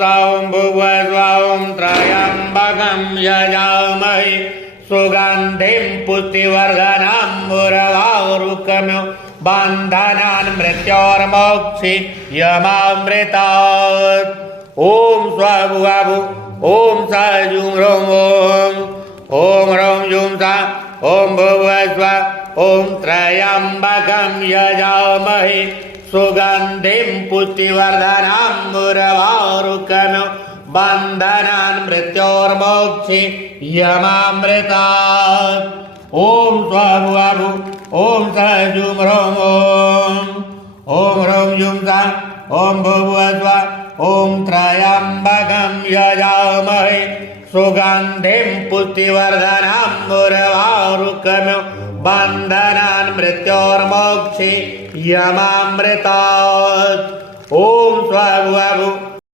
सौं भुवस्वं त्र्यम्बकं यजामहे सुगन्धिं पुष्टिवर्धनम् उर्वारुकमिव बन्धनान् मृत्योर्मोक्षि यमामृतात्। ॐ स्वभुवभु ॐ स जुं ह्रौं ॐ ह्रौं जुं स ॐ भुवस्व ॐ त्र्यम्बकं यजामहे सुगन्धिं पुष्टिवर्धनम् उर्वारुकमिव बन्धनान् मृत्योर्मोक्षि यमामृतात्। ॐ स्वभुवभु ॐ स जुं ह्रौं ॐ ह्रौं जुं स ॐ भुवस्व ॐ त्र्यम्बकं यजामहे सुगन्धिं पुष्टिवर्धनम् उर्वारुकमिव बन्धनान् मृत्योर्मोक्षि यमामृतात्। ॐ स्वभुवभु